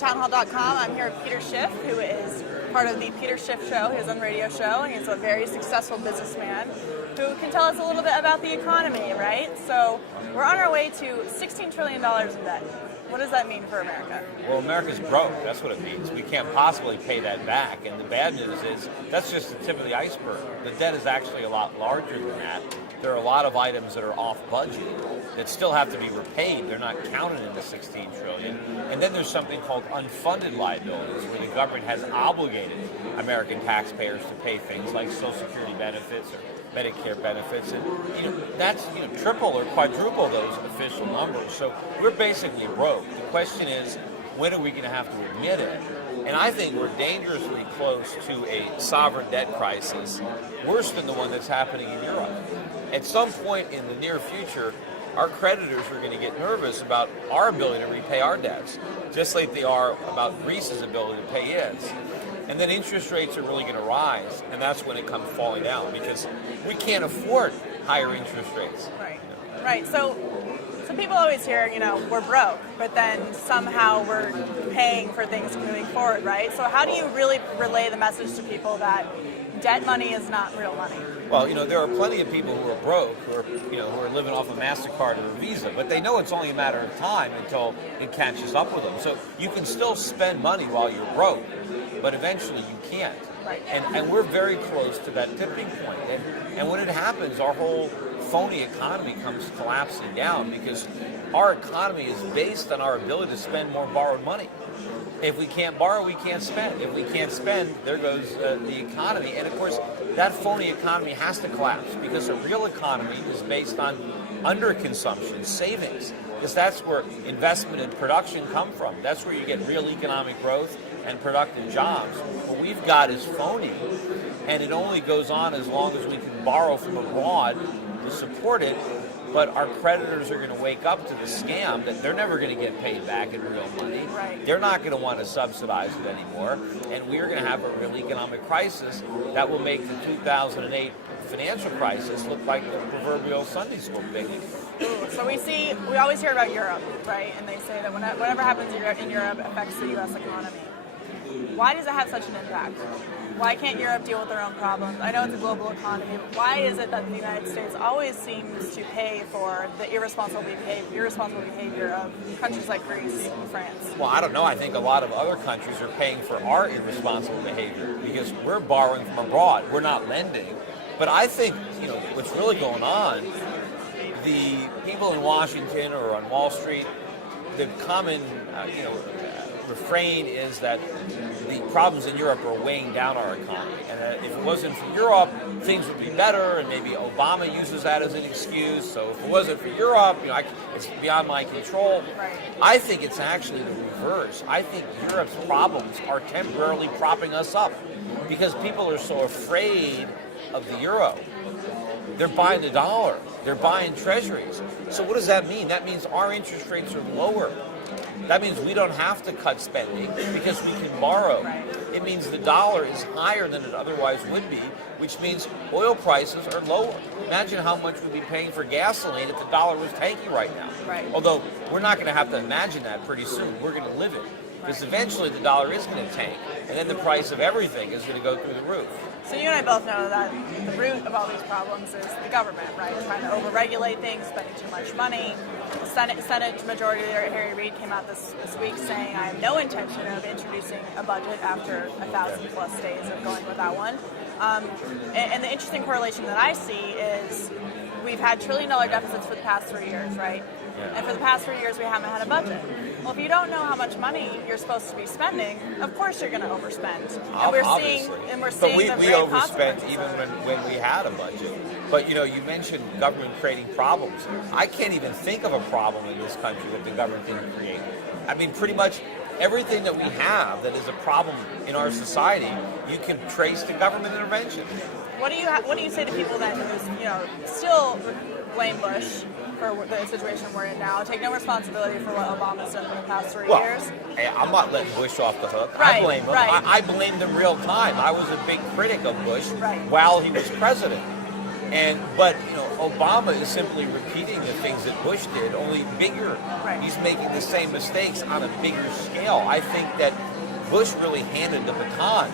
townhall.com. I'm here with Peter Schiff, who is part of the Peter Schiff Show, his own radio show, and he's a very successful businessman who can tell us a little bit about the economy, right? So we're on our way to $16 trillion in debt. What does that mean for America? Well, America's broke. That's what it means. We can't possibly pay that back. And the bad news is that's just the tip of the iceberg. The debt is actually a lot larger than that. There are a lot of items that are off budget that still have to be repaid. They're not counted in the $16 trillion. And then there's something called unfunded liabilities, where the government has obligated American taxpayers to pay things like Social Security benefits or Medicare benefits, and that's triple or quadruple those official numbers. So we're basically broke. The question is, when are we going to have to admit it? And I think we're dangerously close to a sovereign debt crisis, worse than the one that's happening in Europe. At some point in the near future, our creditors are going to get nervous about our ability to repay our debts, just like they are about Greece's ability to pay its. And then interest rates are really going to rise, and that's when it comes falling down, because we can't afford higher interest rates. Right, right. So people always hear, we're broke, but then somehow we're paying for things moving forward, right? So how do you really relay the message to people that debt money is not real money? Well, there are plenty of people who are broke, who are living off a MasterCard or a Visa, but they know it's only a matter of time until it catches up with them. So you can still spend money while you're broke, but eventually you can't. Right. And we're very close to that tipping point. And when it happens, our whole phony economy comes collapsing down, because our economy is based on our ability to spend more borrowed money. If we can't borrow, we can't spend. If we can't spend, there goes the economy. And of course, that phony economy has to collapse, because a real economy is based on underconsumption, savings, because that's where investment and production come from. That's where you get real economic growth and productive jobs. What we've got is phony, and it only goes on as long as we can borrow from abroad to support it. But our creditors are going to wake up to the scam that they're never going to get paid back in real money. Right. They're not going to want to subsidize it anymore, and we're going to have a real economic crisis that will make the 2008 financial crisis look like the proverbial Sunday school picnic. So we always hear about Europe, right? And they say that whatever happens in Europe affects the U.S. economy. Why does it have such an impact? Why can't Europe deal with their own problems? I know it's a global economy, but why is it that the United States always seems to pay for the irresponsible behavior of countries like Greece and France? Well, I don't know. I think a lot of other countries are paying for our irresponsible behavior, because we're borrowing from abroad. We're not lending. But I think, what's really going on, the people in Washington or on Wall Street, the common, refrain is that the problems in Europe are weighing down our economy, and that if it wasn't for Europe, things would be better, and maybe Obama uses that as an excuse. So if it wasn't for Europe, it's beyond my control. Right. I think it's actually the reverse. I think Europe's problems are temporarily propping us up, because people are so afraid of the euro. They're buying the dollar. They're buying treasuries. So what does that mean? That means our interest rates are lower. That means we don't have to cut spending, because we can borrow. Right. It means the dollar is higher than it otherwise would be, which means oil prices are lower. Imagine how much we'd be paying for gasoline if the dollar was tanking right now. Right. Although we're not going to have to imagine that pretty soon. We're going to live it. Because eventually the dollar is going to tank, and then the price of everything is going to go through the roof. So you and I both know that the root of all these problems is the government, right? Trying to overregulate things, spending too much money. The Senate Majority Leader Harry Reid came out this week saying, I have no intention of introducing a budget after 1,000+ days of going without one. And the interesting correlation that I see is we've had $1 trillion deficits for the past 3 years, right? Yeah. And for the past 3 years, we haven't had a budget. Well, if you don't know how much money you're supposed to be spending, of course you're going to overspend. And we're seeing but we overspent even when we had a budget. But you mentioned government creating problems. I can't even think of a problem in this country that the government didn't create. I mean, pretty much everything that we have that is a problem in our society, you can trace to government intervention. What do you say to people then who still blame Bush for the situation we're in now, take no responsibility for what Obama's done in the past 3 years? Hey, I'm not letting Bush off the hook. Right, I blame him. right. I blamed him real time. I was a big critic of Bush Right. while he was president. But Obama is simply repeating the things that Bush did, only bigger. Right. He's making the same mistakes on a bigger scale. I think that Bush really handed the baton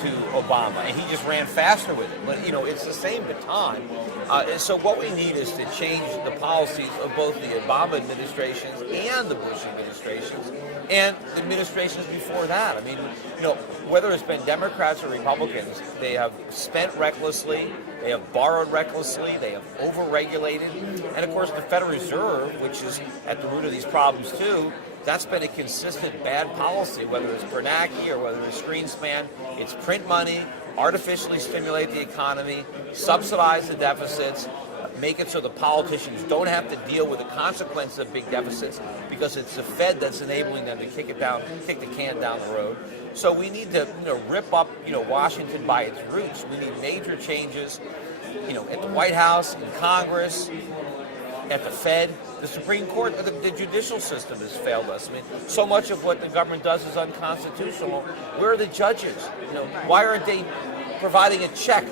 to Obama, and he just ran faster with it. But it's the same baton. And so what we need is to change the policies of both the Obama administrations and the Bush administrations and the administrations before that. I mean, whether it's been Democrats or Republicans, they have spent recklessly, they have borrowed recklessly, they have overregulated, and of course the Federal Reserve, which is at the root of these problems too, that's been a consistent bad policy, whether it's Bernanke or whether it's Greenspan. It's print money, artificially stimulate the economy, subsidize the deficits, make it so the politicians don't have to deal with the consequences of big deficits because it's the Fed that's enabling them to kick the can down the road. So we need to rip up Washington by its roots. We need major changes at the White House, in Congress, at the Fed. The Supreme Court, the judicial system has failed us. I mean, so much of what the government does is unconstitutional. Where are the judges? Why aren't they providing a check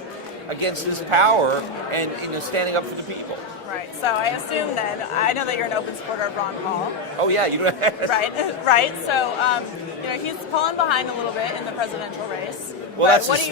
against this power and standing up for the people? Right. So I assume then, I know that you're an open supporter of Ron Paul. Oh yeah, Right. So he's fallen behind a little bit in the presidential race. Well, that's his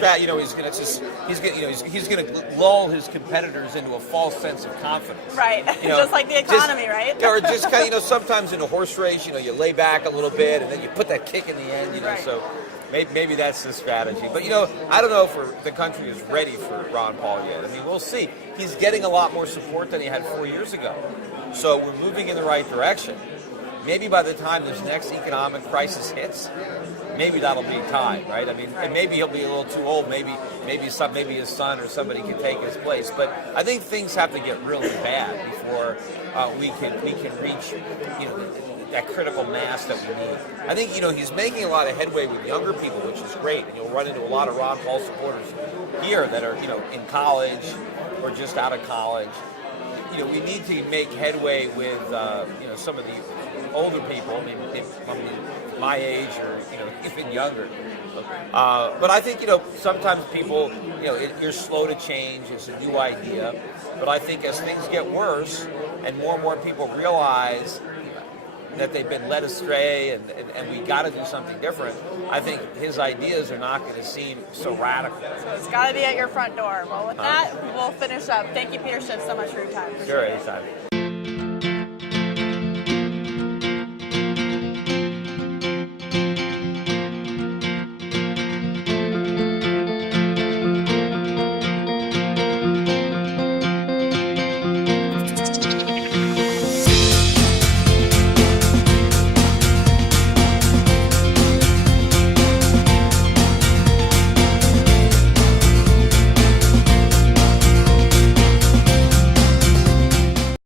he's going to lull his competitors into a false sense of confidence. Right. Just like the economy, right? Or just kind of sometimes in a horse race, you lay back a little bit and then you put that kick in the end. Right. So maybe that's the strategy. But I don't know if the country is ready for Ron Paul yet. I mean, we'll see. He's getting a lot more support than he had 4 years ago. So we're moving in the right direction. Maybe by the time this next economic crisis hits, maybe that'll be time, right? I mean, and maybe he'll be a little too old. Maybe his son or somebody can take his place. But I think things have to get really bad before we can reach that critical mass that we need. I think he's making a lot of headway with younger people, which is great. And you'll run into a lot of Ron Paul supporters here that are in college or just out of college. We need to make headway with some of the older people. I mean, my age or even younger. But I think sometimes people you're slow to change. It's a new idea. But I think as things get worse and more people realize that they've been led astray and we got to do something different, I think his ideas are not going to seem so radical. So it's got to be at your front door. Well, with that, we'll finish up. Thank you, Peter Schiff, so much for your time. Sure, anytime.